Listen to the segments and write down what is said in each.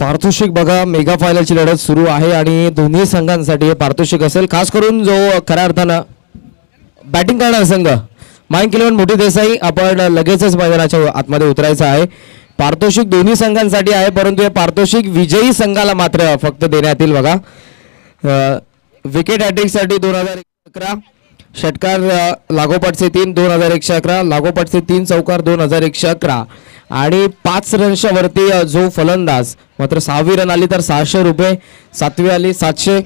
पारितोषिक बघा, मेगा फायनलची लढत सुरू आहे आणि दोन्ही संघांसाठी हे पारितोषिक असेल, खास करून जो खऱ्या अर्थानं बॅटिंग करणारा संघ माइंड इलेव्हन मोठी देसाई, आपण लगेचच मैदानाच्या आतमध्ये उतरायचं आहे। पारितोषिक दोन्ही संघांसाठी आहे, परंतु हे पारितोषिक विजयी संघाला मात्र फक्त देण्यात येईल बघा। विकेट हॅट्रिकसाठी 2011, षटकार लागोपाठचे 3 2111, लागोपाठचे 3 चौकार 2111 आणि 5 रनच्या वरती जो फलंदाज, मात्र 6वी रन आली तर 600 रुपये, 7वी आली 700।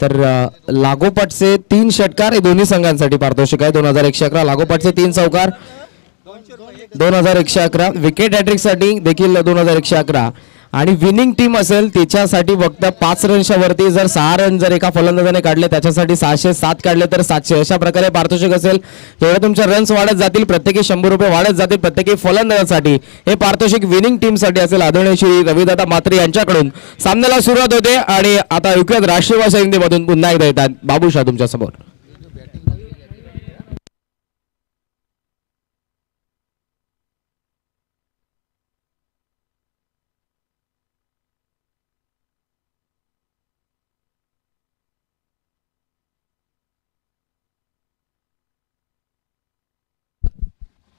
तर लागोपाठचे 3 षटकार हे दोन्ही संघांसाठी पारितोषिक आहे 2111, लागोपाठचे 3 चौकार 2111, विकेट हॅट्रिकसाठी देखील 2111 आणि विनिंग टीम असेल त्याच्यासाठी फक्त 5 रनच्या वरती जर 6 रन जर एका फलंदाजाने काढले त्याच्यासाठी 600, 7 काढले तर 700, अशा प्रकारे पारितोषिक असेल। तेवढे तुमचे रन्स वाढत जातील, प्रत्येकी 100 रुपये वाढत जातील प्रत्येकी फलंदाजासाठी। हे पारितोषिक विनिंग टीम साठी असेल। आदरणीय श्री रविदादा मात्रे यांच्याकडून सामन्याला सुरुवात होते आणि आता ऐकूयात राष्ट्रीय भाषा हिंदीमधून पुन्हा एकदा येतात बाबूशाह तुमच्या समोर।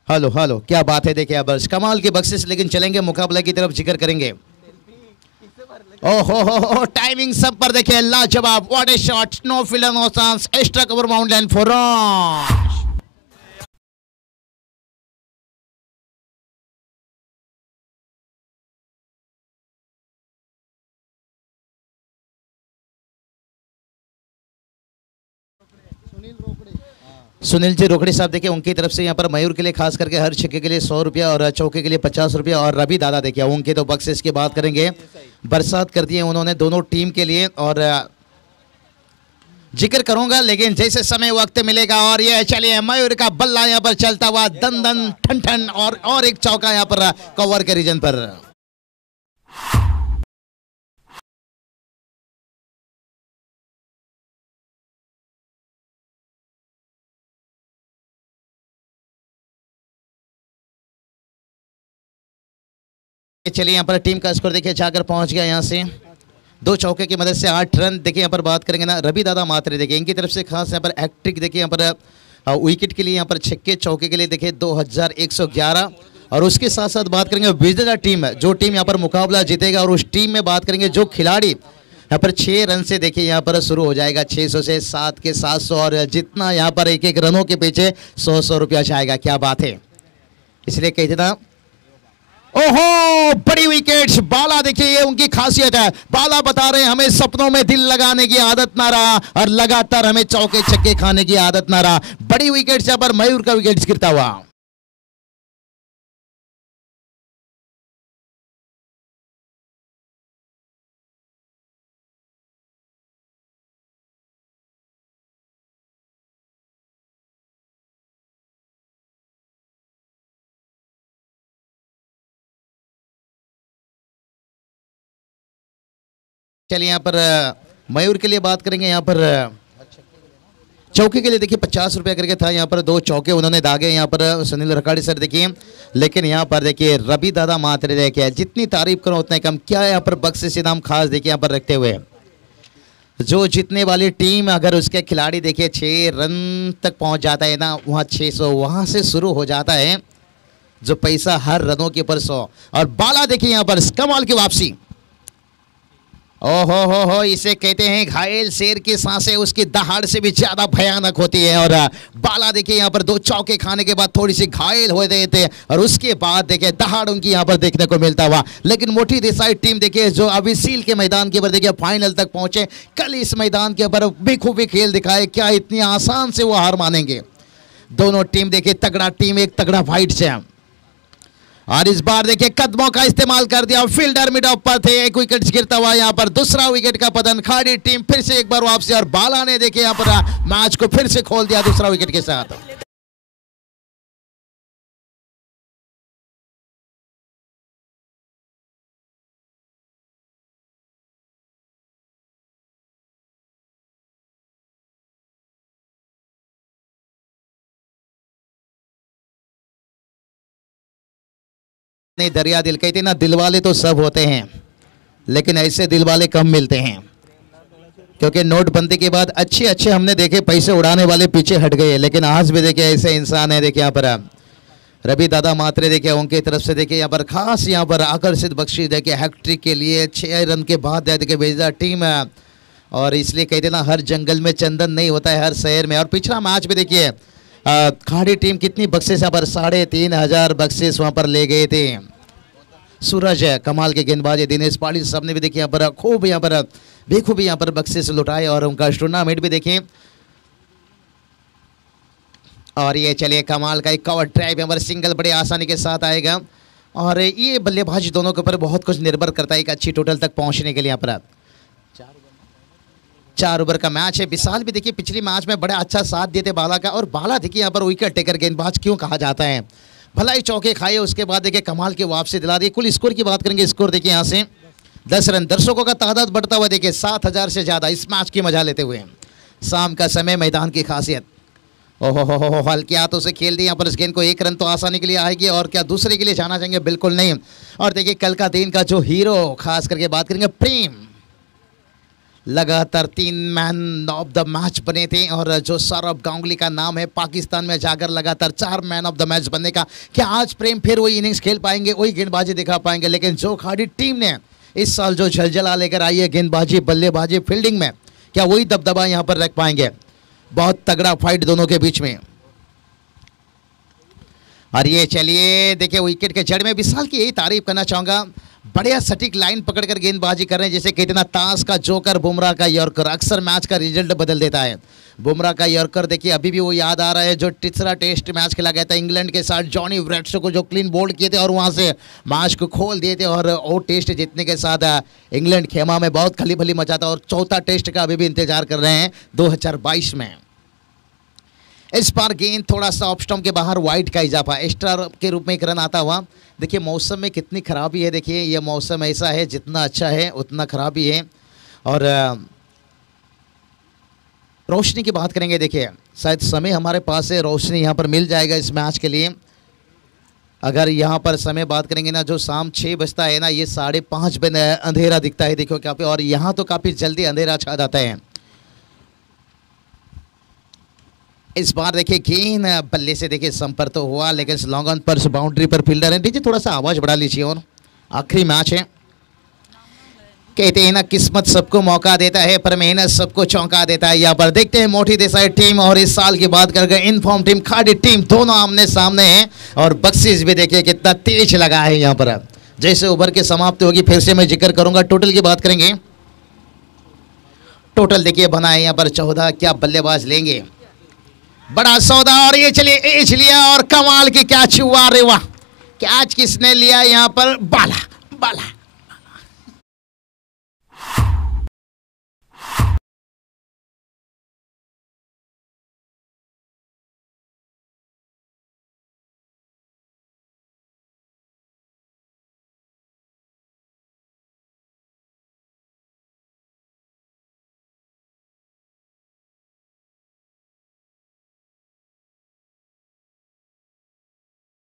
हेलो हेलो, क्या बात है। देखिए अब कमाल की बख्शिश, लेकिन चलेंगे मुकाबले की तरफ, जिक्र करेंगे। ओहो टाइमिंग सब पर देखिए लाजवाब, what a shot, no fielder no chance, extra cover mountain four run. Sunil ji Rokade साहब देखिए उनकी तरफ से यहाँ पर मयूर के लिए खास करके हर छक्के के लिए 100 रुपया और चौके के लिए 50 रुपया, और रवि दादा देखिए उनके तो बक्से की बात करेंगे, बरसात कर दिए उन्होंने दोनों टीम के लिए, और जिक्र करूंगा लेकिन जैसे समय वक्त मिलेगा। और ये चलिए मयूर का बल्ला यहाँ पर चलता हुआ दन दन ठन ठन, और एक चौका यहाँ पर कवर के रीजन पर। चलिए यहाँ पर टीम का स्कोर देखिए जाकर पहुंच गया, यहाँ से 2 चौके की मदद से 8 रन। देखिए यहाँ पर बात करेंगे ना रवि दादा मात्रे, देखिए इनकी तरफ से खास यहाँ पर हैट्रिक, देखिए यहाँ पर विकेट के लिए यहाँ पर छक्के, चौके के लिए देखिए 2111, और उसके साथ साथ बात करेंगे विजेता टीम, जो टीम यहाँ पर मुकाबला जीतेगा, और उस टीम में बात करेंगे जो खिलाड़ी यहाँ पर 6 रन से देखिए यहाँ पर शुरू हो जाएगा 600 से 7 के 700, और जितना यहाँ पर एक एक रनों के पीछे 100 रुपया जाएगा। क्या बात है, इसलिए कहते था। ओहो बड़ी विकेट्स, बाला देखिए ये उनकी खासियत है, बाला बता रहे हैं हमें सपनों में दिल लगाने की आदत ना रहा, और लगातार हमें चौके छक्के खाने की आदत ना रहा। बड़ी विकेट्स यहाँ पर मयूर का विकेट्स गिरता हुआ। चलिए यहाँ पर मयूर के लिए बात करेंगे। यहाँ पर चौके के लिए देखिए 50 रुपया करके था, यहाँ पर 2 चौके उन्होंने दागे यहाँ पर सुनील रकाड़ी सर देखिए, लेकिन यहाँ पर देखिए रवि दादा मात्रे देखिए जितनी तारीफ करो उतने कम। क्या यहाँ पर बख्शिश इनाम खास देखिए यहाँ पर रखते हुए, जो जीतने वाली टीम अगर उसके खिलाड़ी देखिए 6 रन तक पहुँच जाता है ना, वहाँ 600 वहाँ से शुरू हो जाता है जो पैसा हर रनों के ऊपर 100। और बाला देखिए यहाँ पर कमाल की वापसी। ओहो हो, इसे कहते हैं घायल शेर की सांसें उसकी दहाड़ से भी ज्यादा भयानक होती है। और बाला देखिए यहाँ पर 2 चौके खाने के बाद थोड़ी सी घायल हो गए थे, और उसके बाद देखिए दहाड़ उनकी यहाँ पर देखने को मिलता हुआ। लेकिन मोटी देसाई टीम देखिए जो अभी सील के मैदान के ऊपर देखिए फाइनल तक पहुंचे, कल इस मैदान के ऊपर बेखूबी खेल दिखाए, क्या इतनी आसान से वो हार मानेंगे। दोनों टीम देखिए तगड़ा टीम, एक तगड़ा फाइट से, और इस बार देखिए कदमों का इस्तेमाल कर दिया, फील्डर मिड ऑफ पर थे, एक विकेट गिरता हुआ यहाँ पर, दूसरा विकेट का पतन, खाड़ी टीम फिर से एक बार वापसी, और बाला ने देखिए यहाँ पर मैच को फिर से खोल दिया दूसरा विकेट के साथ। नहीं, दरिया दिल कहते ना, दिल वाले तो सब होते हैं लेकिन ऐसे दिल वाले कम मिलते हैं, क्योंकि नोटबंदी के बाद अच्छे अच्छे हमने देखे पैसे उड़ाने वाले पीछे हट गए, लेकिन आज भी देखिए ऐसे इंसान है। देखिए यहाँ पर रवि दादा मात्रे देखिए उनकी तरफ से देखिए यहाँ पर खास यहाँ पर आकर्षित बख्शिश देखिए हैट्रिक के लिए 6 रन के बाद देखिए भेजा टीम है। और इसलिए कहते ना, हर जंगल में चंदन नहीं होता है, हर शहर में। और पिछला मैच भी देखिए खाड़ी टीम कितनी बख्शिश यहाँ पर 3500 बख्शिश वहाँ पर ले गए थे। सूरज है कमाल के गेंदबाज, दिनेश पाटिल सब ने भी देखिए यहाँ पर खूब यहाँ पर बेखूबी यहाँ पर बख्शिश लुटाए और उनका टूर्नामेंट भी देखें। और ये चलिए कमाल का एक कवर ड्राइव यहाँ पर सिंगल बड़े आसानी के साथ आएगा। और ये बल्लेबाजी दोनों के ऊपर बहुत कुछ निर्भर करता है एक अच्छी टोटल तक पहुंचने के लिए। यहाँ पर 4 ओवर का मैच है। विशाल भी देखिए पिछली मैच में बड़ा अच्छा साथ देते बाला का, और बाला देखिए यहाँ पर विकेट टेकर गेंदबाज क्यों कहा जाता है, भला ही चौके खाए उसके बाद देखिए कमाल की वापसी दिला दी। कुल स्कोर की बात करेंगे, स्कोर देखिए यहाँ से 10 रन। दर्शकों का तादाद बढ़ता हुआ देखिए 7000 से ज़्यादा इस मैच की मजा लेते हुए। शाम का समय, मैदान की खासियत, ओहो हो हल्के हाथों से खेल दी यहाँ पर इस गेंद को। 1 रन तो आसानी के लिए आएगी, और क्या दूसरे के लिए जाना चाहेंगे, बिल्कुल नहीं। और देखिए कल का दिन का जो हीरो खास करके बात करेंगे प्रेम, लगातार 3 मैन ऑफ द मैच बने थे। और जो सौरभ गांगुली का नाम है पाकिस्तान में जाकर लगातार 4 मैन ऑफ द मैच बनने का, क्या आज प्रेम फिर वही इनिंग्स खेल पाएंगे, वही गेंदबाजी दिखा पाएंगे? लेकिन जो खाड़ी टीम ने इस साल जो झलझला लेकर आई है गेंदबाजी, बल्लेबाजी, फील्डिंग में, क्या वही दबदबा यहाँ पर रख पाएंगे? बहुत तगड़ा फाइट दोनों के बीच में। और ये चलिए देखिए विकेट के जड़ में विशाल की यही तारीफ करना चाहूंगा, बढ़िया सटीक लाइन पकड़कर गेंदबाजी कर रहे हैं। जैसे कहते ना, ताश का जोकर बुमराह का यॉर्कर अक्सर मैच का रिजल्ट बदल देता है। बुमराह का यॉर्कर देखिए अभी भी वो याद आ रहा है जो तीसरा टेस्ट मैच खेला गया था इंग्लैंड के साथ, जॉनी ब्रैडशो को जो क्लीन बोल्ड किए थे और वहां से मैच को खोल दिए थे। और वो टेस्ट जीतने के साथ इंग्लैंड खेमा में बहुत खली भली मचा था, और चौथा टेस्ट का अभी भी इंतजार कर रहे हैं 2022 में। इस बार गेंद थोड़ा सा ऑफ स्टंप के बाहर वाइड का इजाफा, एक्स्ट्रा के रूप में एक रन आता हुआ। देखिए मौसम में कितनी खराबी है, देखिए ये मौसम ऐसा है जितना अच्छा है उतना खराबी है। और रोशनी की बात करेंगे, देखिए शायद समय हमारे पास है, रोशनी यहाँ पर मिल जाएगा इस मैच के लिए। अगर यहाँ पर समय बात करेंगे ना, जो शाम 6 बजता है ना, ये 5:30 बजे अंधेरा दिखता है देखो क्या पे, और यहाँ तो काफ़ी जल्दी अंधेरा छा जाता है। इस बार देखिए गेंद बल्ले से देखिए संपर्क तो हुआ, लेकिन लॉन्ग ऑन पर बाउंड्री पर फील्डर है। देखिए थोड़ा सा आवाज़ बढ़ा लीजिए। और आखिरी मैच है, कहते हैं ना किस्मत सबको मौका देता है पर मेहनत सबको चौंका देता है। यहाँ पर देखते हैं मोटी देसाई टीम और इस साल की बात करके इनफॉर्म टीम, खाड़ी टीम, दोनों आमने सामने हैं। और बख्शिश भी देखिए कितना तेज लगा है यहाँ पर। जैसे ओवर की समाप्ति होगी फिर से मैं जिक्र करूंगा। टोटल की बात करेंगे, टोटल देखिए बना है यहाँ पर 14। क्या बल्लेबाज लेंगे, बड़ा सौदा। और ये चलिए एज लिया और कमाल की कैच हुआ, रे वाह। कैच किसने लिया यहाँ पर? बाला, बाला।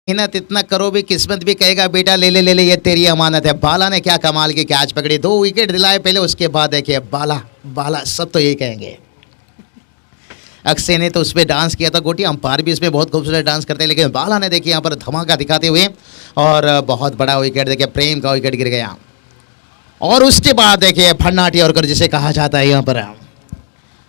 मेहनत इतना करो भी किस्मत भी कहेगा बेटा ले ले ले ले, ये तेरी अमानत है। बाला ने क्या कमाल की कैच पकड़ी, 2 विकेट दिलाए पहले, उसके बाद देखिए बाला, बाला, सब तो यही कहेंगे। अक्षय ने तो उस पर डांस किया था, गोटी अंपायर भी इसमें बहुत खूबसूरत डांस करते हैं, लेकिन बाला ने देखिए यहाँ पर धमाका दिखाते हुए और बहुत बड़ा विकेट देखिए, प्रेम का विकेट गिर गया। और उसके बाद देखिए फन्नाटी और जिसे कहा जाता है यहाँ पर,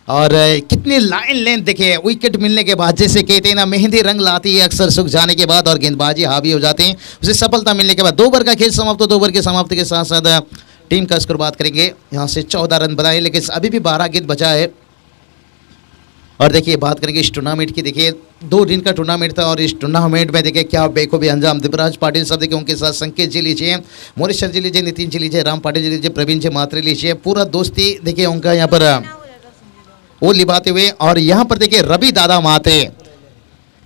और कितनी लाइन लेंथ देखिए विकेट मिलने के बाद, जैसे कहते हैं ना मेहंदी रंग लाती है अक्सर सूख जाने के बाद और गेंदबाजी हावी हो जाते हैं, उसे सफलता मिलने के बाद 2 ओवर का खेल समाप्त। 2 ओवर की समाप्ति के साथ साथ टीम का स्कोर बात करेंगे, यहाँ से 14 रन बनाए, लेकिन अभी भी 12 गेंद बचा है। और देखिए बात करेंगे इस टूर्नामेंट की, देखिए 2 दिन का टूर्नामेंट था और इस टूर्नामेंट में देखिए क्या बेखूबी अंजाम। दिव्यराज पाटिल सब देखिए, उनके साथ संकेत जी लीजिए, मोरेश्वर जी लीजिए, नितिन जी लीजिए, राम पाटिल जी लीजिए, प्रवीण जी मात्रे लीजिए, पूरा दोस्ती देखिए उनका यहाँ पर वो निभाते हुए। और यहाँ पर देखिए रवि दादा मात्रे,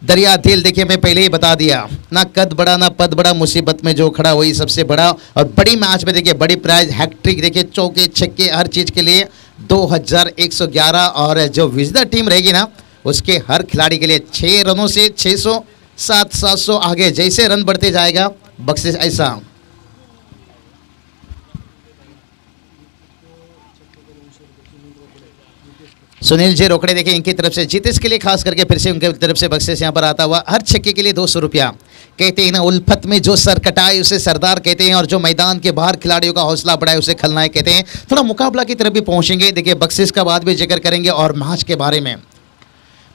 दरिया दिल देखिए, मैं पहले ही बता दिया ना, कद बड़ा ना पद बड़ा, मुसीबत में जो खड़ा वही सबसे बड़ा। और बड़ी मैच में देखिए बड़ी प्राइज, हैट्रिक देखिए, चौके छक्के हर चीज़ के लिए 2111। और जो विजेता टीम रहेगी ना, उसके हर खिलाड़ी के लिए 6 रनों से 600, 700 आगे जैसे रन बढ़ते जाएगा बख्शिश ऐसा। सुनील जी रोकड़े देखिए इनकी तरफ से जितेश के लिए खास करके फिर से उनके तरफ से बख्शिश यहाँ पर आता हुआ। हर छक्के के लिए 200 रुपया। कहते हैं ना, उल्फत में जो सर कटाए उसे सरदार कहते हैं, और जो मैदान के बाहर खिलाड़ियों का हौसला बढ़ाए उसे खलनायक कहते हैं। थोड़ा मुकाबला की तरफ भी पहुंचेंगे, देखिए बख्शिश का बाद भी जिक्र करेंगे और मैच के बारे में।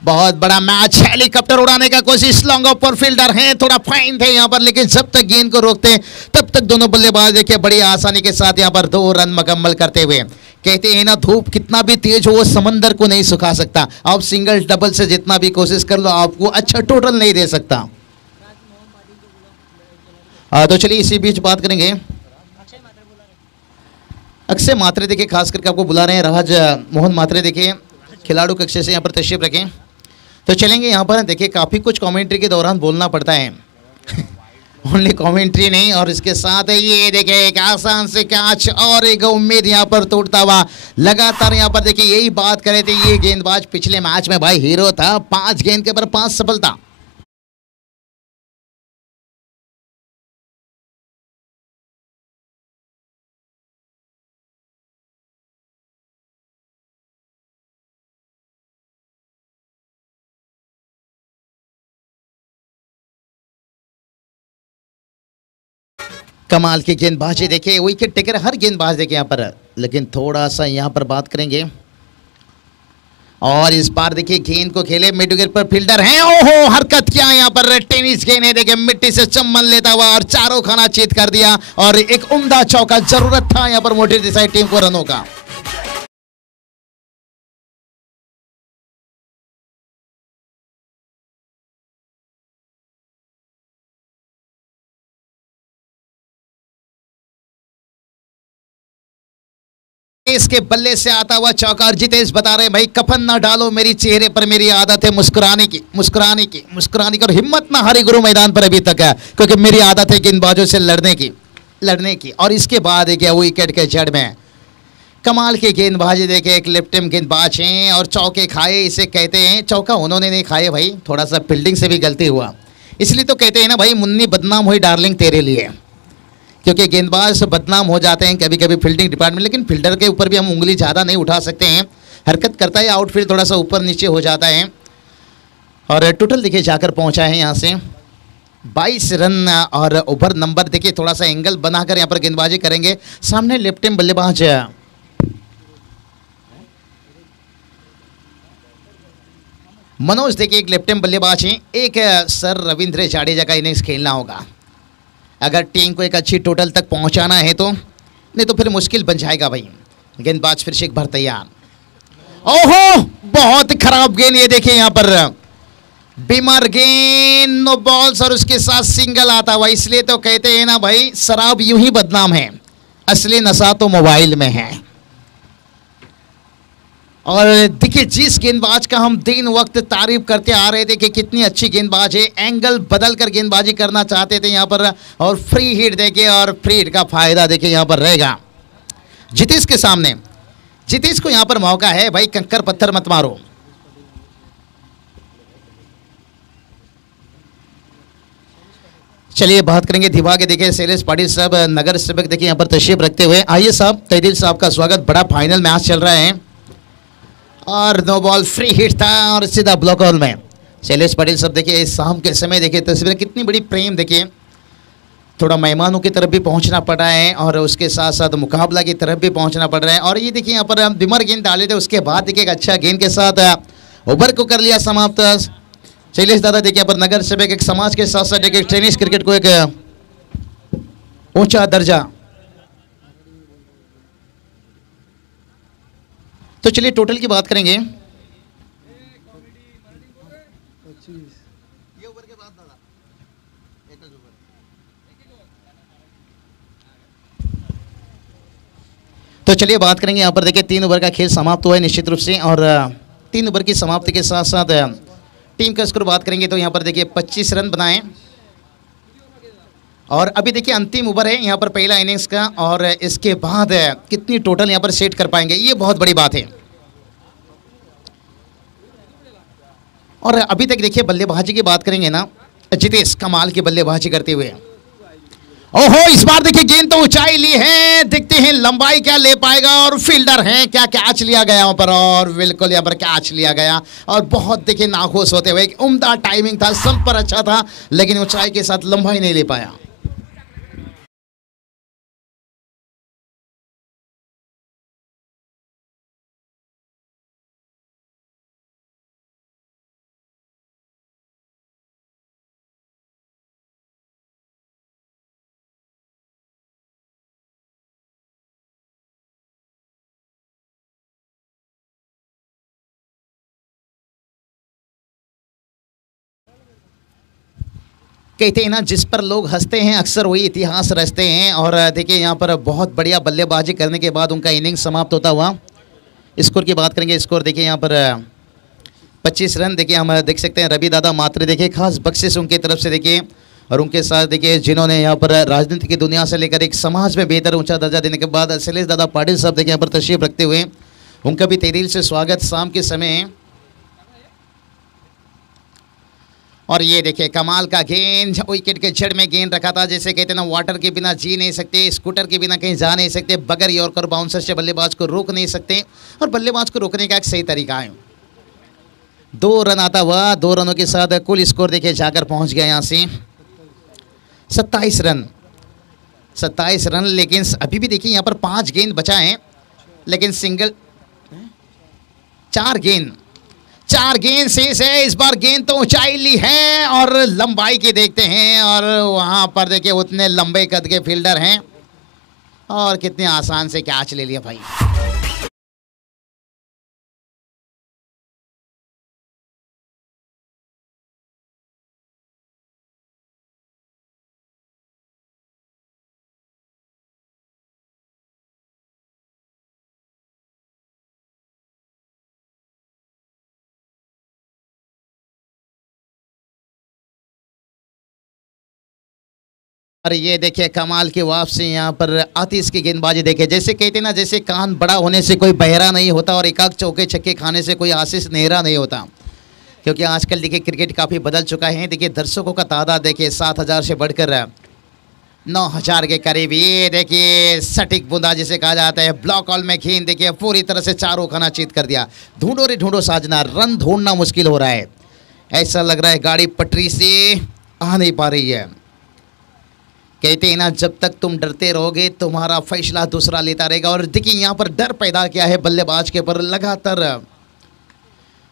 बहुत बड़ा मैच, हेलीकॉप्टर उड़ाने का कोशिश, लॉन्ग ऑफ पर फील्डर हैं, थोड़ा फाइन थे यहाँ पर, लेकिन जब तक गेंद को रोकते हैं तब तक दोनों बल्लेबाज देखिए बड़ी आसानी के साथ यहाँ पर 2 रन मुकम्मल करते हुए। कहते हैं ना, धूप कितना भी तेज हो वो समंदर को नहीं सुखा सकता। आप सिंगल डबल से जितना भी कोशिश कर लो आपको अच्छा टोटल नहीं दे सकता। तो चलिए इसी बीच बात करेंगे। अक्षय मात्रे देखिए खास करके आपको बुला रहे हैं, राज मोहन मात्रे देखिए खिलाड़ू कक्ष से यहाँ पर तशरीफ रखें। तो चलेंगे यहाँ पर, देखिए काफ़ी कुछ कमेंट्री के दौरान बोलना पड़ता है ओनली कमेंट्री नहीं, और इसके साथ ये देखिए एक आसान से कैच और एक उम्मीद यहाँ पर तोड़ता हुआ लगातार यहाँ पर देखिए यही बात करे थे। ये गेंदबाज पिछले मैच में भाई हीरो था, 5 गेंद के ऊपर 5 सफलता। कमाल की गेंदबाजी देखिए, विकेट टेकर हर गेंदबाज देखिए यहाँ पर, लेकिन थोड़ा सा यहाँ पर बात करेंगे। और इस बार देखिए गेंद को खेले मिड विकेट पर फील्डर हैं, ओहो हरकत क्या यहाँ पर, टेनिस गेंद है देखिए, मिट्टी से चम्मन लेता हुआ और चारों खाना चीत कर दिया, और एक उम्दा चौका जरूरत था यहाँ पर मोटी देसाई टीम को रनों का। इसके बल्ले से आता हुआ चौका, और जितेश बता रहे भाई कफन ना डालो मेरी चेहरे पर, मेरी आदत है मुस्कुराने की मुस्कुराने की मुस्कुराने की, और हिम्मत ना हारी गुरु मैदान पर अभी तक है, क्योंकि मेरी आदत है गेंदबाजों से लड़ने की। और इसके बाद क्या विकेट के जड़ में कमाल की गेंदबाजी देखे, एक लेफ्ट हैंड गेंदबाज हैं और चौके खाए इसे कहते हैं। चौका उन्होंने नहीं खाए भाई, थोड़ा सा फील्डिंग से भी गलती हुआ, इसलिए तो कहते हैं ना भाई मुन्नी बदनाम हुई डार्लिंग तेरे लिए, क्योंकि गेंदबाज बदनाम हो जाते हैं कभी कभी फील्डिंग डिपार्टमेंट, लेकिन फील्डर के ऊपर भी हम उंगली ज़्यादा नहीं उठा सकते हैं, हरकत करता है आउटफील्ड थोड़ा सा ऊपर नीचे हो जाता है। और टोटल देखिए जाकर पहुंचा है यहाँ से 22 रन, और ओवर नंबर देखिए थोड़ा सा एंगल बनाकर यहाँ पर गेंदबाजी करेंगे। सामने लेफ्ट हैंड बल्लेबाज मनोज देखिए एक लेफ्ट हैंड बल्लेबाज हैं, एक सर रविंद्र जाडेजा का इनिंग्स खेलना होगा अगर टीम को एक अच्छी टोटल तक पहुंचाना है तो, नहीं तो फिर मुश्किल बन जाएगा भाई। गेंदबाज फिर से एक बार तैयार, ओहो बहुत खराब गेंद, ये देखिए यहाँ पर बीमार गेंद, नो बॉल्स, और उसके साथ सिंगल आता हुआ। इसलिए तो कहते हैं ना भाई शराब यूं ही बदनाम है, असली नशा तो मोबाइल में है। और देखिए जिस गेंदबाज का हम दिन वक्त तारीफ करते आ रहे थे कि कितनी अच्छी गेंदबाज है, एंगल बदल कर गेंदबाजी करना चाहते थे यहाँ पर, और फ्री हिट देखे, और फ्री हिट का फायदा देखिए यहाँ पर रहेगा जितेश के सामने। जितेश को यहाँ पर मौका है भाई, कंकर पत्थर मत मारो। चलिए बात करेंगे दिमाग देखिए शैलेश पाटिल साहब नगर सेवक देखिए यहाँ पर तशरीफ रखते हुए। आइए साहब, तहदील साहब का स्वागत। बड़ा फाइनल मैच चल रहा है और नो बॉल फ्री हिट था और सीधा ब्लॉक हॉल में। शैलेश पाटिल साहब देखिए शाम के समय देखिए तस्वीरें कितनी बड़ी प्रेम देखिए, थोड़ा मेहमानों की तरफ भी पहुंचना पड़ रहा है और उसके साथ साथ मुकाबला की तरफ भी पहुंचना पड़ रहा है। और ये देखिए यहाँ पर हम बीमार गेंद डाले थे, उसके बाद देखिए एक अच्छा गेंद के साथ ओवर को कर लिया समाप्त। शैलेश दादा देखिए यहाँ पर नगर सेवक एक समाज के साथ साथ देखिए टेनिस क्रिकेट को एक ऊंचा दर्जा। तो चलिए टोटल की बात करेंगे। तो चलिए बात करेंगे यहाँ पर देखिए 3 ओवर का खेल समाप्त हुआ है निश्चित रूप से, और 3 ओवर की समाप्ति के साथ साथ टीम का स्कोर बात करेंगे तो यहाँ पर देखिए 25 रन बनाए। और अभी देखिए अंतिम ओवर है यहाँ पर पहला इनिंग्स का, और इसके बाद कितनी टोटल यहाँ पर सेट कर पाएंगे ये बहुत बड़ी बात है। और अभी तक देखिए बल्लेबाजी की बात करेंगे ना, जितेश कमाल की बल्लेबाजी करते हुए ओहो, इस बार देखिए गेंद तो ऊंचाई ली है, देखते हैं लंबाई क्या ले पाएगा और फील्डर हैं क्या, कैच लिया गया वहां पर और बिल्कुल यहाँ पर कैच लिया गया और बहुत देखिए नाखुश होते हुए, उम्दा टाइमिंग था, सब पर अच्छा था लेकिन ऊंचाई के साथ लंबाई नहीं ले पाया। कहते हैं ना, जिस पर लोग हंसते हैं अक्सर वही इतिहास रचते हैं। और देखिए यहाँ पर बहुत बढ़िया बल्लेबाजी करने के बाद उनका इनिंग समाप्त होता हुआ। स्कोर की बात करेंगे, स्कोर देखिए यहाँ पर 25 रन देखिए हम देख सकते हैं। रवि दादा मात्रे देखिए खास बख्शिश उनकी तरफ से देखिए, और उनके साथ देखिए जिन्होंने यहाँ पर राजनीति की दुनिया से लेकर एक समाज में बेहतर ऊंचा दर्जा देने के बाद शैलेश दादा पाटिल साहब देखिए यहाँ पर तशरीफ रखते हुए, उनका भी तहे दिल से स्वागत शाम के समय। और ये देखिए कमाल का गेंद, विकेट के जड़ में गेंद रखा था। जैसे कहते हैं ना, वाटर के बिना जी नहीं सकते, स्कूटर के बिना कहीं जा नहीं सकते, बगैर यॉर्कर बाउंसर से बल्लेबाज को रोक नहीं सकते, और बल्लेबाज को रोकने का एक सही तरीका है। 2 रन आता हुआ, 2 रनों के साथ कुल स्कोर देखिए जाकर पहुंच गया यहाँ से 27 रन। 27 रन, लेकिन अभी भी देखिए यहाँ पर 5 गेंद बचा है, लेकिन सिंगल 4 गेंद शेष है। इस बार गेंद तो ऊंचाई ली है और लंबाई की देखते हैं, और वहां पर देखिए उतने लंबे कद के फील्डर हैं और कितने आसान से कैच ले लिया भाई। और ये देखिए कमाल की वापसी, यहाँ पर आतिश की गेंदबाजी देखिए। जैसे कहते हैं ना, जैसे कान बड़ा होने से कोई बहरा नहीं होता और एकाक चौके छक्के खाने से कोई आशीष नेहरा नहीं होता, क्योंकि आजकल देखिए क्रिकेट काफ़ी बदल चुका है। देखिए दर्शकों का तादाद देखिए 7,000 से बढ़कर 9,000 के करीब। ये देखिए सटीक बूंदा जिसे कहा जाता है, ब्लॉक हॉल में गेंद देखिए पूरी तरह से चारों खाना चीत कर दिया। ढूंढो रे ढूंढो साजना, रन ढूंढना मुश्किल हो रहा है। ऐसा लग रहा है गाड़ी पटरी से आ नहीं पा रही है। कहते हैं ना, जब तक तुम डरते रहोगे तुम्हारा फैसला दूसरा लेता रहेगा। और देखिए यहाँ पर डर पैदा किया है बल्लेबाज के ऊपर, लगातार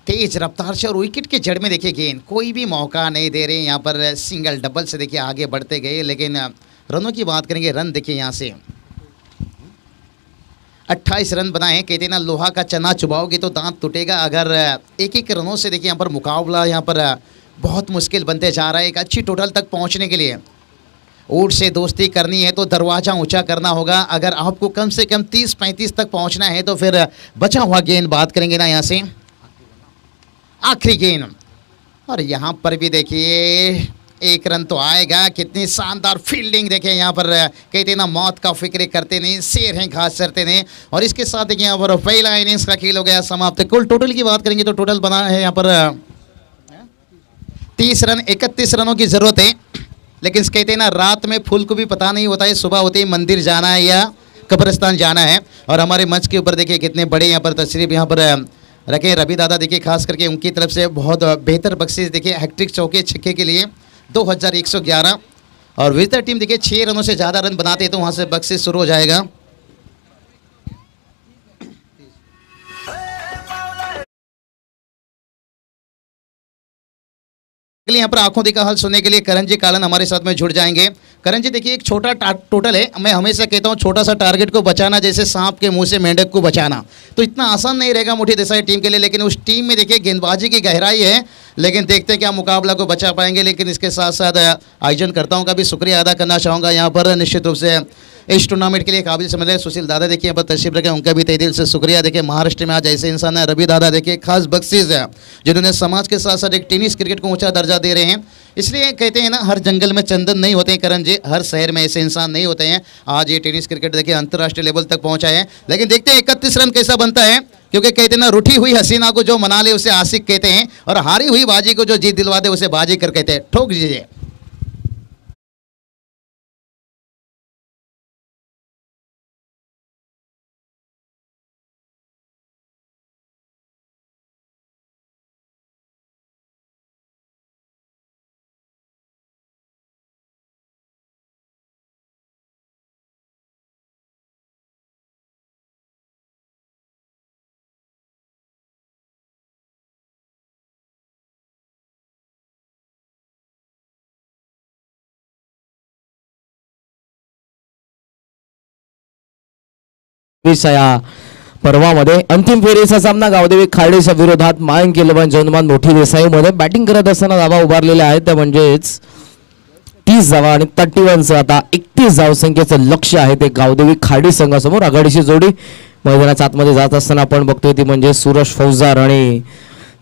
तेज रफ्तार से और विकेट के जड़ में देखिए गेंद, कोई भी मौका नहीं दे रहे। यहाँ पर सिंगल डबल से देखिए आगे बढ़ते गए, लेकिन रनों की बात करेंगे, रन देखिए यहाँ से 28 रन बनाए। कहते हैं ना, लोहा का चना चुबाओगे तो दांत टूटेगा। अगर एक रनों से देखिए यहाँ पर मुकाबला यहाँ पर बहुत मुश्किल बनते जा रहा है। एक अच्छी टोटल तक पहुँचने के लिए ऊट से दोस्ती करनी है तो दरवाज़ा ऊंचा करना होगा। अगर आपको कम से कम 30-35 तक पहुंचना है तो फिर बचा हुआ गेंद बात करेंगे ना, यहाँ से आखिरी गेंद। और यहाँ पर भी देखिए 1 रन तो आएगा। कितनी शानदार फील्डिंग देखिए यहाँ पर। कहते हैं ना, मौत का फिक्र करते नहीं, शेर हैं घास चरते नहीं। और इसके साथ देखिए यहाँ पर पहला इनिंग्स का खेल हो गया समाप्त। कुल टोटल की बात करेंगे तो टोटल बना है यहाँ पर 30 रन। 31 रनों की ज़रूरत है, लेकिन कहते हैं ना, रात में फूल को भी पता नहीं होता है सुबह होते ही मंदिर जाना है या कब्रिस्तान जाना है। और हमारे मंच के ऊपर देखिए कितने बड़े यहाँ पर तशरीफ यहाँ पर रखे रवि दादा देखिए, खास करके उनकी तरफ से बहुत बेहतर बख्शिश देखिए हैट्रिक चौके छक्के के लिए 2111। और विजेता टीम देखिए 6 रनों से ज़्यादा रन बनाते हैं तो वहाँ से बख्शिश शुरू हो जाएगा। यहाँ पर आंखों देखा हाल सुनने के लिए करण जी कालन हमारे साथ में जुड़ जाएंगे। करण जी देखिए, एक छोटा टोटल है। मैं हमेशा कहता हूँ छोटा सा टारगेट को बचाना जैसे सांप के मुंह से मेंढक को बचाना, तो इतना आसान नहीं रहेगा मुठी देसाई टीम के लिए। लेकिन उस टीम में देखिए गेंदबाजी की गहराई है, लेकिन देखते हैं क्या मुकाबला को बचा पाएंगे। लेकिन इसके साथ साथ आयोजनकर्ताओं का भी शुक्रिया अदा करना चाहूँगा यहाँ पर। निश्चित रूप से इस टूर्नामेंट के लिए काबिल समझ रहे सुशील दादा देखिए यहाँ पर तशरीफ रखे, उनका भी तहे दिल से शुक्रिया। देखिए महाराष्ट्र में आज ऐसे इंसान है रवि दादा देखिए, खास बख्शिश है जिन्होंने समाज के साथ साथ एक टेनिस क्रिकेट को ऊंचा दर्जा दे रहे हैं। इसलिए कहते हैं ना, हर जंगल में चंदन नहीं होते हैं करण जी, हर शहर में ऐसे इंसान नहीं होते हैं। आज ये टेनिस क्रिकेट देखिए अंतर्राष्ट्रीय लेवल तक पहुंचा है। लेकिन देखते हैं 31 रन कैसा बनता है, क्योंकि कहते हैं ना, रूठी हुई हसीना को जो मना ले उसे आशिक कहते हैं, और हारी हुई बाजी को जो जीत दिलवा दे उसे बाजी कर कहते हैं। ठोक दीजिए। या पर्वामध्ये अंतिम फेरीचा सामना गावदेवी खार्डेच्या विरोधात मयंक 11 जनमान मोठी देसाई मध्ये बॅटिंग करत असताना धावा उभारलेल्या आहेत त्या म्हणजेच 30 धावा आणि 31 आता 31 धावसंख्येचं लक्ष्य आहे ते गावदेवी खार्डी संघासमोर. आघाडीची जोडी मैदानाच्या आतमध्ये जात असताना आपण बघतोय ती म्हणजे सूरज फौजदार आणि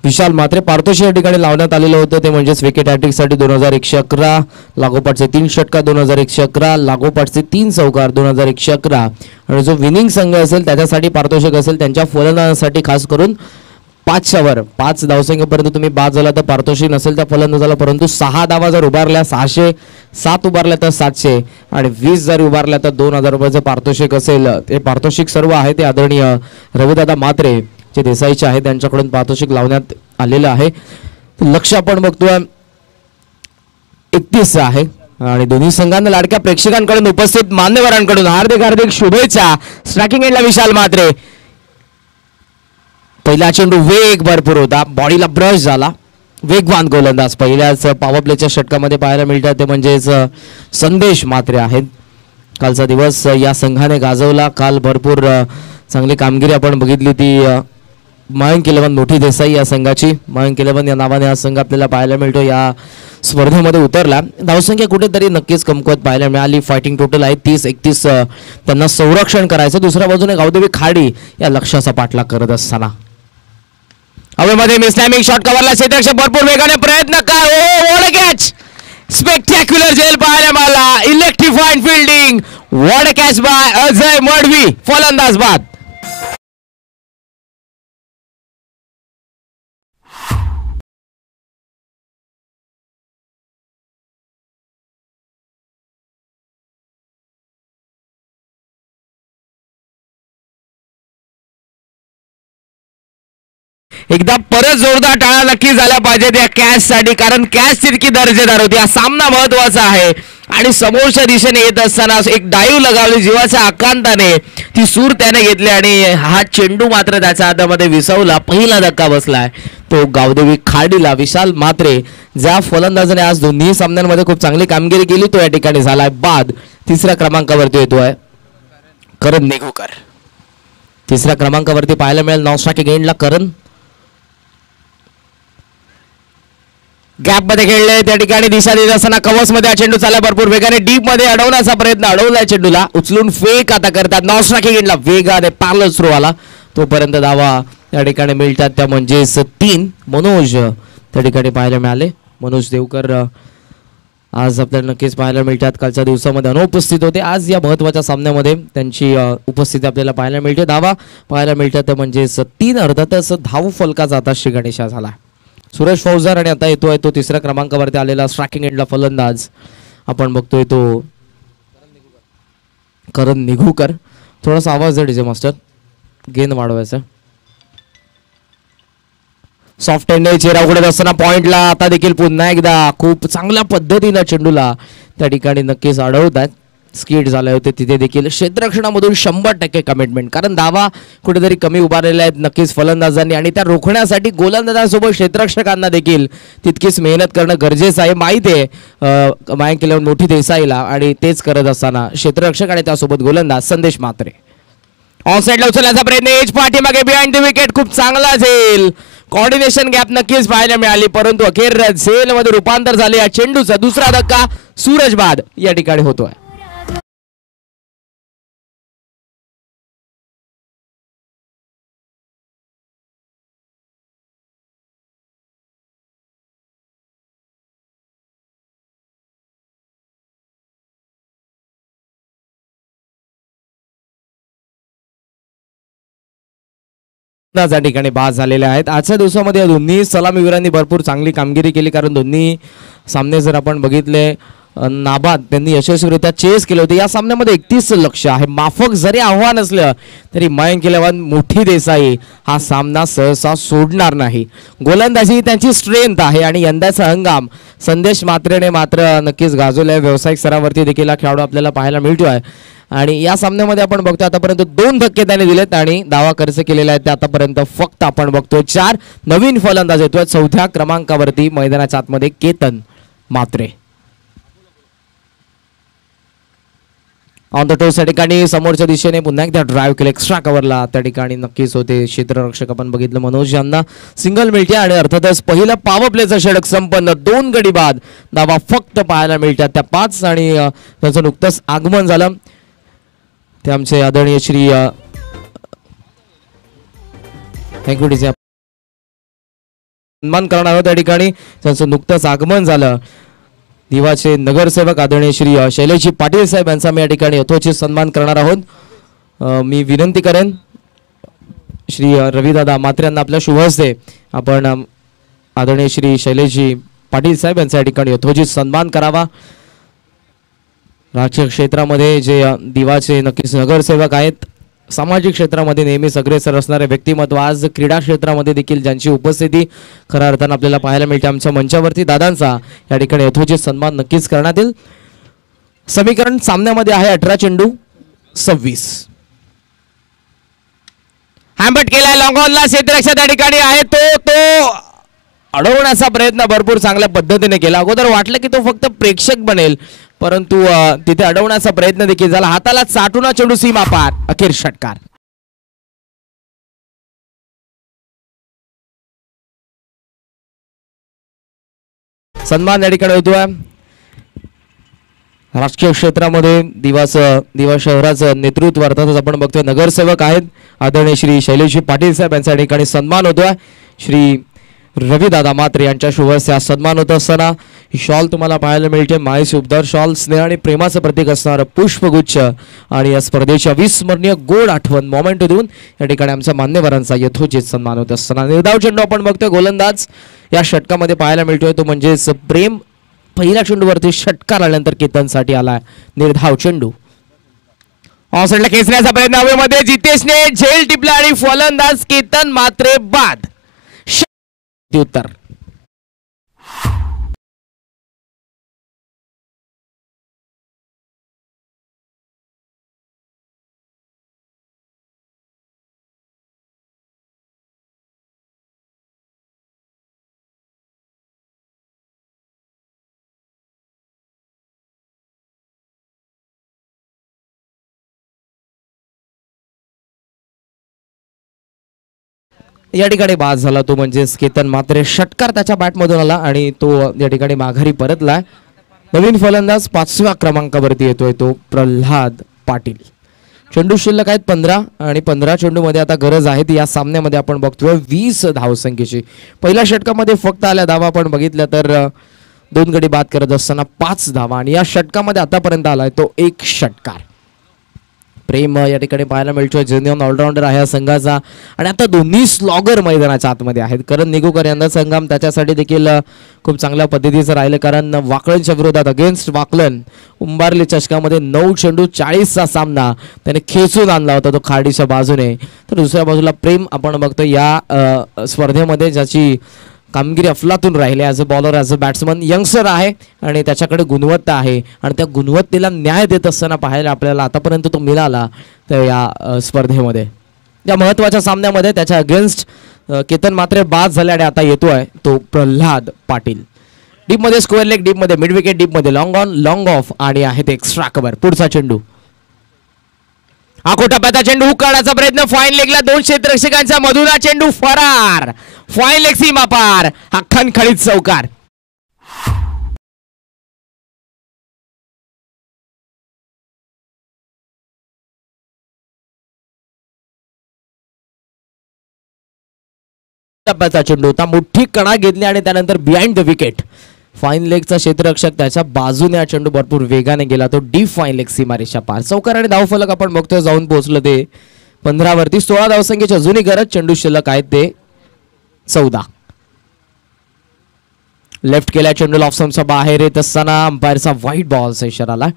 विशाल मात्रे. पारतोशी या ठिकाणी लावण्यात आलेलं होतं ते म्हणजेच विकेट हॅट्रिकसाठी 2111, लागोपाठचे 3 षटकार 2111, लागोपाठचे 3 चौकार 2111 आणि जो विनिंग संघ असेल त्याच्यासाठी पारितोषिक असेल त्यांच्या फलंदाजांसाठी खास करून 5वर 5 धावसंख्येपर्यंत तुम्ही बाद झाला तर पारितोषिक नसेल त्या फलंदाजाला, परंतु 6 धावा जर उभारल्या 600, 7 उभारल्या तर 700 आणि 20 जर उभारल्या तर 2000 रुपयाचं पारितोषिक असेल. ते पारितोषिक सर्व आहे ते आदरणीय रविदादा मात्रे जे देसाईचे आहे त्यांच्याकडून पारितोषिक लावण्यात आलेलं आहे. लक्ष आपण बघतोय 31 आहे आणि दोन्ही संघांना लाडक्या प्रेक्षकांकडून उपस्थित मान्यवरांकडून हार्दिक हार्दिक शुभेच्छा. स्ट्रायकिंग एंडला विशाल मात्रे. पहिला चेंडू वेग भरपूर होता, बॉडीला ब्रश झाला, वेगवान गोलंदाज पहिल्याच पॉवर प्लेच्या षटकामध्ये पाहायला मिळतात ते म्हणजेच संदेश मात्रे आहेत. कालचा दिवस या संघाने गाजवला. काल भरपूर चांगली कामगिरी आपण बघितली ती मयंक 11 मोठी देसाई या संघाची. मयंक 11 या नावाने हा संघ आपल्याला पाहायला मिळतो या स्पर्धेमध्ये उतरला. धावसंख्या कुठेतरी नक्कीच कमकुवत पाहायला मिळाली. फायटिंग टोटल आहे 30-31 त्यांना संरक्षण करायचं. दुसऱ्या बाजूने गावदेवी खाडी या लक्ष्याचा पाठलाग करत असताना हवेमध्ये मिसलॅमिंग शॉट कव्हरला क्षेत्ररक्षक भरपूर वेगाने प्रयत्न कर. कॅच स्पेक्टॅक्युलर झेल पाहायला मिळाला. Electrified fielding. What catch by Ajay Madavi. फलंदाज बाद. एकदा परत जोरदार टाळा नक्की झाला पाहिजे त्या कॅच साठी, कारण कॅच तितकी दर्जेदार होती. हा सामना महत्वाचा आहे आणि समोरच्या दिशेने येत असताना एक डाईव्ह लगावली जीवाच्या आकांताने, ती सूर त्याने घेतली आणि हा चेंडू मात्र त्याच्या हातामध्ये विसवला. पहिला धक्का बसलाय तो गावदेवी खाडीला. विशाल मात्रे ज्या फलंदाजाने आज दोन्ही सामन्यांमध्ये खूप चांगली कामगिरी केली तो या ठिकाणी झालाय बाद. तिसऱ्या क्रमांकावरती येतोय करण निघूकर. तिसऱ्या क्रमांकावरती पाहायला मिळेल नॉन स्ट्रायकिंग एंडला करण. गॅप मध्ये खेळले त्या ठिकाणी दिशा देत असताना कवच मध्ये हा चेंडू चालला भरपूर वेगाने डीप मध्ये अडवण्याचा प्रयत्न. अडवलाय चेंडूला उचलून फेक आता करतात नॉन स्ट्रायकिंग एंडला. वेगाने पॅरलल थ्रो आला तोपर्यंत धावा त्या ठिकाणी मिळतात त्या म्हणजेच 3. मनोज त्या ठिकाणी पाहायला मिळाले. मनोज देवकर आज आपल्याला नक्कीच पाहायला मिळतात. कालच्या दिवसामध्ये अनुपस्थित होते. आज या महत्वाच्या सामन्यामध्ये त्यांची उपस्थिती आपल्याला पाहायला मिळते. धावा पाहायला मिळतात त्या म्हणजेच 3. अर्थातच धाव फलकाचा आता श्री गणेशा झाला. सूरज फौजदार आणि आता येतोय तो तिसऱ्या क्रमांकावरती आलेला स्ट्रायकिंग एंडला फलंदाज आपण बघतोय तो करण निघूकर. थोडासा आवाज द्या डीजे मास्टर, गेंद वाढवायचा. सॉफ्ट एंड चेहरा उघडत असताना पॉइंटला आता देखील पुन्हा एकदा खूप चांगल्या पद्धतीनं चेंडूला त्या ठिकाणी नक्कीच अडवतात. स्किड झाले होते तिथे देखील क्षेत्ररक्षणामधून 100% कमिटमेंट, कारण धावा कुठेतरी कमी उभारलेल्या आहेत नक्कीच फलंदाजांनी आणि त्या रोखण्यासाठी गोलंदाजांसोबत क्षेत्ररक्षकांना देखील तितकीच मेहनत करणं गरजेचं आहे. माहिती आहे मयंक 11 मोठी देसाईला आणि तेच करत असताना क्षेत्ररक्षक आणि त्यासोबत गोलंदाज संदेश मात्रे. ऑन साइडला उचलण्याचा प्रयत्न एज पाठीमागे बिहाइंड द विकेट. खूप चांगला झेल, कॉर्डिनेशन गॅप नक्कीच पाहायला मिळाली, परंतु अखेर झेल मध्ये रूपांतर झाले या चेंडूचा. दुसरा धक्का सूरज बाद या ठिकाणी होतोय. त्या ठिकाणी बाद झालेले आहेत. आजच्या दिवसामध्ये या दोन्ही सलामीवीरांनी भरपूर चांगली कामगिरी केली, कारण दोन्ही सामने जर आपण बघितले नाबाद त्यांनी यशस्वीरित्या चेस केले होते. या सामन्यामध्ये 31 लक्ष आहे. माफक जरी आव्हान असलं तरी मयंक 11 मोठी देसाई हा सामना सहसा सोडणार नाही. गोलंदाजी त्यांची स्ट्रेंथ आहे आणि यंदाचा हंगाम संदेश मात्रेने मात्र नक्कीच गाजवलाय. व्यावसायिक स्तरावरती देखील हा खेळाडू आपल्याला पाहायला मिळतोय आणि या सामन्यामध्ये आपण बघतो आतापर्यंत 2 धक्के त्याने दिलेत आणि धावा खर्च केलेला आहे ते आतापर्यंत फक्त आपण बघतोय 4. नवीन फलंदाज येतोय 4थ्या क्रमांकावरती मैदानाच्या आतमध्ये केतन मात्रे. ऑन द टोस या ठिकाणी समोरच्या दिशेने पुन्हा एकदा ड्राईव्ह केलं एक्स्ट्रा कव्हरला. त्या ठिकाणी नक्कीच होते क्षेत्ररक्षक आपण बघितलं मनोज यांना सिंगल मिळते आणि अर्थातच पहिलं पॉवर प्लेचं षटक संपन्न. 2 गडी बाद धावा फक्त पाहायला मिळतात त्या 5 आणि त्याचं नुकतंच आगमन झालं. ते आमचे आदरणीय श्री थँक्यू सन्मान करणार आहोत. त्या ठिकाणी त्यांचं नुकतंच आगमन झालं. दिवाचे नगरसेवक आदरणीय श्री शैलेशजी पाटील साहेब यांचा मी या ठिकाणी यथोचित सन्मान करणार आहोत. मी विनंती करेन श्री रविदादा मात्रे यांना आपल्या शुभ हस्ते आपण आदरणीय श्री शैलेशजी पाटील साहेब यांचा या ठिकाणी यथोचित सन्मान करावा. राजकीय क्षेत्रामध्ये जे दिवाचे नक्कीच नगरसेवक आहेत, सामाजिक क्षेत्रामध्ये नेहमीच अग्रेसर असणारे व्यक्तिमत्व, आज क्रीडा क्षेत्रामध्ये देखील ज्यांची उपस्थिती खऱ्या अर्थानं आपल्याला पाहायला मिळते आमच्या मंचावरती, दादांचा या ठिकाणी यथोचित सन्मान नक्कीच करण्यात येईल. समीकरण सामन्यामध्ये आहे 18 चेंडू 26. हॅम्बट केलाय लॉंग ऑनला, क्षेत्ररक्षक त्या ठिकाणी आहे तो अडवण्याचा प्रयत्न भरपूर चांगल्या पद्धतीने केला. अगोदर वाटलं की तो फक्त प्रेक्षक बनेल, परंतु तिथे अडवण्याचा प्रयत्न देखील झाला. हाताला चाटून चेंडू सीमा पार, अखेर षटकार. सन्मान या ठिकाणी होतोय. राजकीय क्षेत्रामध्ये दिवा शहराचं नेतृत्व अर्थातच आपण बघतोय नगरसेवक आहेत आदरणीय श्री शैलेशजी पाटील साहेब यांच्या ठिकाणी सन्मान होतोय. श्री रविदादा मात्रे यांच्या शुभ हस्ते सन्मान होत असताना ही शॉल तुम्हाला पाहायला मिळते. मायेची उपदार शॉल, स्नेह आणि प्रेमाचं प्रतीक असणारं पुष्पगुच्छ आणि या स्पर्धेच्या अविस्मरणीय गोड आठवण मोमेंट देऊन या ठिकाणी आमच्या मान्यवरांचा यथोचित सन्मान होत असताना निर्धाव चेंडू आपण बघतोय. गोलंदाज या षटकामध्ये पाहायला मिळतोय तो म्हणजेच प्रेम. पहिल्या चेंडूवरती षटकार आल्यानंतर केतनसाठी आला निर्धाव चेंडू. ऑफसाईडला खेचण्याचा प्रयत्न हवेमध्ये, जितेशने झेल टिपला आणि फलंदाज केतन मात्रे बाद. उत्तर या ठिकाणी बाद झाला तो म्हणजेच केतन मात्रे. षटकार त्याच्या बॅटमधून आला आणि तो या ठिकाणी माघारी परतला. नवीन फलंदाज 5व्या क्रमांकावरती येतोय तो प्रल्हाद पाटील. चेंडू शिल्लक आहेत 15 आणि 15 चेंडूमध्ये आता गरज आहे ती या सामन्यामध्ये आपण बघतोय 20 धावसंख्येची. पहिल्या षटकामध्ये फक्त आल्या धावा आपण बघितल्या तर 2 गडी बाद करत असताना 5 धावा आणि या षटकामध्ये आतापर्यंत आलाय तो 1 षटकार. प्रेम या ठिकाणी पाहायला मिळतोय. जेन्युइन ऑलराऊंडर आहे या संघाचा आणि आता दोन्ही स्लॉगर मैदानाच्या आतमध्ये आहेत. करण निगुकर यांचा संघाम त्याच्यासाठी देखील खूप चांगल्या पद्धतीचं राहिलं, कारण वाकळनच्या विरोधात अगेन्स्ट वाकलन उंबारली चषकामध्ये 9 चेंडू 40चा सामना त्याने खेचून आणला होता तो खाडीच्या बाजूने. तर दुसऱ्या बाजूला प्रेम आपण बघतो या स्पर्धेमध्ये ज्याची कामगिरी अफलातून राहिली. As a bowler, as a batsman, youngster आहे आणि त्याच्याकडे गुणवत्ता आहे आणि त्या गुणवत्तेला न्याय देत असताना पाहायला आपल्याला आतापर्यंत तो मिळाला. तर या स्पर्धेमध्ये या महत्त्वाच्या सामन्यामध्ये त्याच्या अगेन्स्ट केतन मात्रे बाद झाले आणि आता येतोय तो प्रल्हाद पाटील. डीपमध्ये स्क्वेअर लेग, डीपमध्ये मिड विकेट, डीपमध्ये लॉंग ऑन, लॉंग ऑफ आणि आहे ते एक्स्ट्रा कव्हर. पुढचा चेंडू आखो टप्प्याचा चेंडू हुक काढायचा प्रयत्न. फाईन लेगला 2 क्षेत्ररक्षकांचा मधून हा चेंडू फरार. फाईन लेग सीमा पार, हा खणखणीत चौकार. टप्प्याचा चेंडू होता, मोठी कणा घेतली आणि त्यानंतर बिहाइंड द विकेट. फाईन लेगचा क्षेत्ररक्षक त्याच्या बाजूने हा चेंडू भरपूर वेगाने गेला, तो डीप फाईन लेग सीमारेषा पार. चौकार आणि धावफलक आपण बघतोय जाऊन पोहोचलं ते 15 वरती. 16 धावसंख्येची अजूनही गरज. चेंडू शिल्लक आहेत ते 14. लेफ्ट केल्या चेंडू ऑफ स्टंपच्या बाहेर येत असताना अंपायरचा व्हाईट बॉलचा इशारा आला.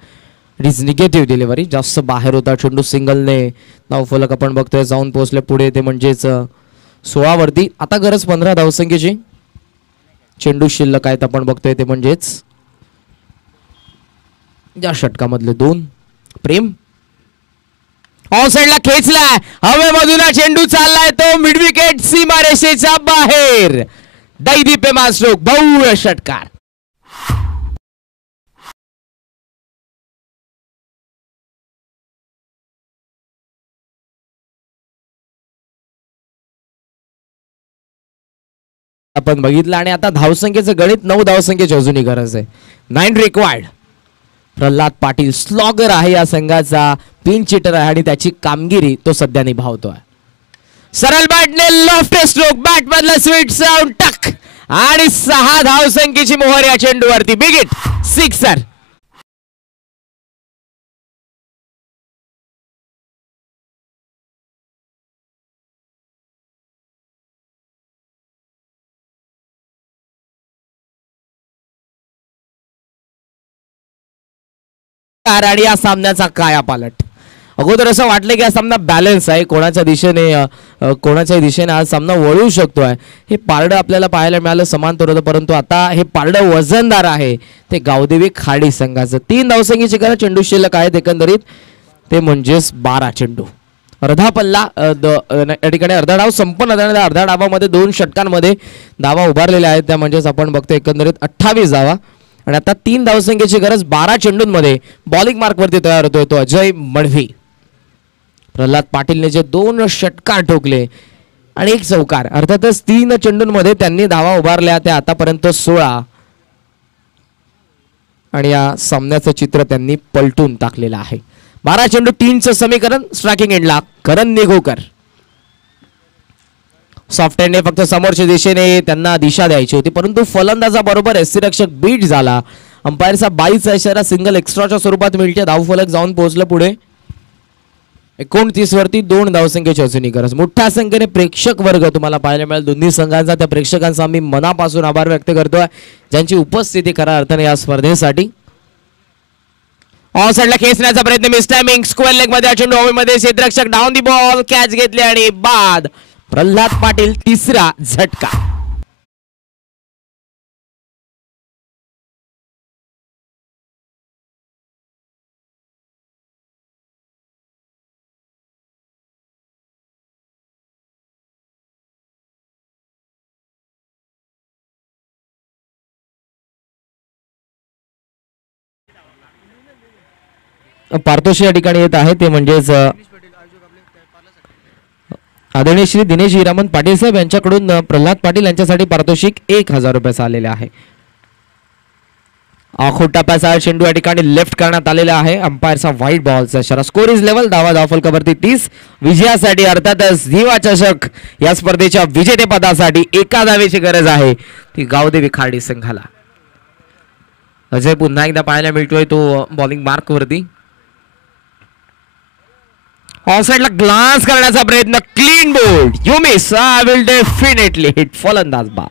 इट इज निगेटिव्ह डिलिव्हरी, जास्त बाहेर होता चेंडू. सिंगलने धावफलक आपण बघतोय जाऊन पोहोचले पुढे ते म्हणजेच 16 वरती. आता गरज 15 धावसंख्येची. चेंडू शिल्लक आहेत आपण बघतोय ते म्हणजेच या षटकामधले 2. प्रेम ऑफ साइडला खेचलाय, हवेमधून चेंडू चाललाय तो मिड विकेट सीमारेषेच्या बाहेर. दैदीप्य मास्ट्रोक, भव्य षटकार. आपण बघितलं आणि आता धावसंख्येचं गणित 9 धावसंख्येची अजूनही गरज आहे. 9 रिक्वायर्ड. प्रल्हाद पाटील स्लॉगर आहे या संघाचा, पिन चिटर आहे आणि त्याची कामगिरी तो सध्या निभावतोय. सरळ बॅटने लॉफ्ट स्ट्रोक, बॅट मधला स्वीट साऊंड टक आणि 6 धावसंख्येची मोहर या चेंडूवरती. Big hit, sixer. आणि या सामन्याचा कायापालट. अगोदर असं वाटलं की हा सामना बॅलन्स आहे, कोणाच्या दिशेने हा सामना वळू शकतोय. हे पारडं आपल्याला पाहायला मिळालं समांतर होतं, परंतु आता हे पारडं वजनदार आहे ते गावदेवी खाडी संघाचं. 3 धावसंख्येची गरज चेंडू शिल्लक आहेत एकंदरीत, ते म्हणजेच 12 चेंडू. अर्धा पल्ला या ठिकाणी अर्धा डाव संपन्न झाला. अर्ध्या डावामध्ये 2 षटकांमध्ये धावा उभारलेल्या आहेत, त्या म्हणजेच आपण बघतो एकंदरीत 28 धावा. आणि आता 3 धावसंख्येची गरज 12 चेंडूंमध्ये बॉलिंग मार्कवरती तयार होतोय तो अजय मडवी. प्रल्हाद पाटीलने जे 2 षटकार ठोकले आणि 1 चौकार, अर्थातच 3 चेंडूंमध्ये त्यांनी धावा उभारल्या त्या आतापर्यंत 16. आणि या सामन्याचं चित्र त्यांनी पलटून टाकलेलं आहे. 12 चेंडू 3चं समीकरण. स्ट्रायकिंग एंडला करण निघोकर. सॉफ्ट हँडने फक्त समोरच्या दिशेने त्यांना दिशा द्यायची होती, परंतु फलंदाजाबरोबर यष्टीरक्षक बीट झाला. अंपायरचा 22चा इशारा सिंगल एक्स्ट्राच्या स्वरूपात मिळते. धावफलक जाऊन पोहोचलं पुढे. 29 वरती 2 धावसंख्येची अजूनही गरज. मोठ्या संख्येने प्रेक्षक वर्ग तुम्हाला पाहायला मिळेल दोन्ही संघांचा. त्या प्रेक्षकांचा आम्ही मनापासून आभार व्यक्त करतोय, ज्यांची उपस्थिती खऱ्या अर्थाने या स्पर्धेसाठी. ऑन साइडला खेचण्याचा प्रयत्न, मिस टायमिंग. स्क्वेअर लेग मध्ये चेंडू हवेमध्ये, क्षेत्ररक्षक डाऊन दी बॉल, कॅच घेतली आणि बाद. प्रल्हाद पाटील 3रा झटका. पारतोषी या ठिकाणी येत आहे, ते म्हणजेच आदरणीय श्री दिनेश हिरामन पाटील साहेब यांच्याकडून प्रल्हाद पाटील यांच्यासाठी पारितोषिक 1000 रुपये आलेले आहे. आखोट टप्प्याचा चेंडू या ठिकाणी लेफ्ट करण्यात आलेला आहे. अंपायरचा व्हाईट बॉलचा इशारा. Score is level. धावफलकावरती 30. विजयासाठी अर्थातच दिवा चषक या स्पर्धेच्या विजेतेपदासाठी 1 धावेची गरज आहे, ती गावदेवी खाडी संघाला. अजय पुन्हा एकदा पाहायला मिळतोय तो बॉलिंग मार्क वरती. ऑफसाइडला ग्लान्स करण्याचा प्रयत्न, clean bowled. You miss. I will definitely hit. फलंदाज बा.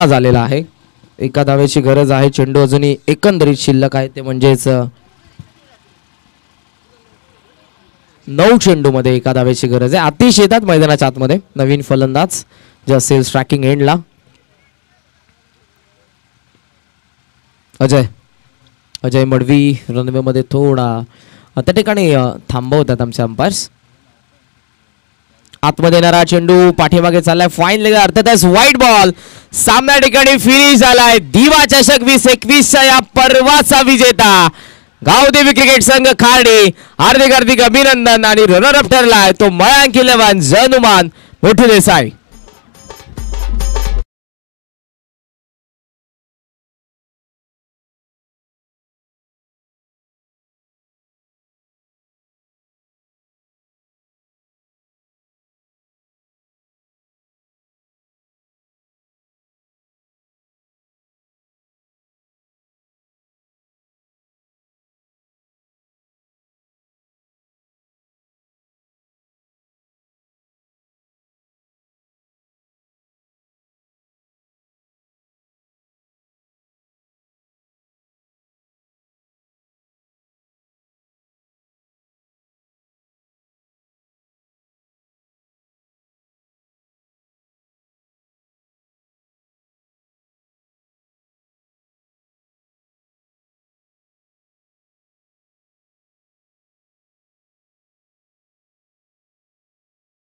झालेला आहे. 1 धावेची गरज आहे. चेंडू अजूनही एकंदरीत शिल्लक आहे, ते म्हणजेच 9 चेंडू मध्ये 1 धावेची गरज आहे. आतिश येतात मैदानाच्या आतमध्ये. नवीन फलंदाज जे असेल स्ट्रायकिंग एंडला. अजय मडवी रनवे मध्ये थोडा त्या ठिकाणी थांबवतात आमचे अंपायर्स. आतमध्ये येणारा चेंडू पाठीमागे चाललाय. फाईन लेग, अर्थातच व्हाईट बॉल. सामना ठिकाणी फिनिश झालाय. दिवा चषक 2021च्या या पर्वाचा विजेता गावदेवी क्रिकेट संघ खाडी. हार्दिक अभिनंदन. आणि रनर अप ठरलाय तो मयांक 11 जनुमान मोठू देसाई.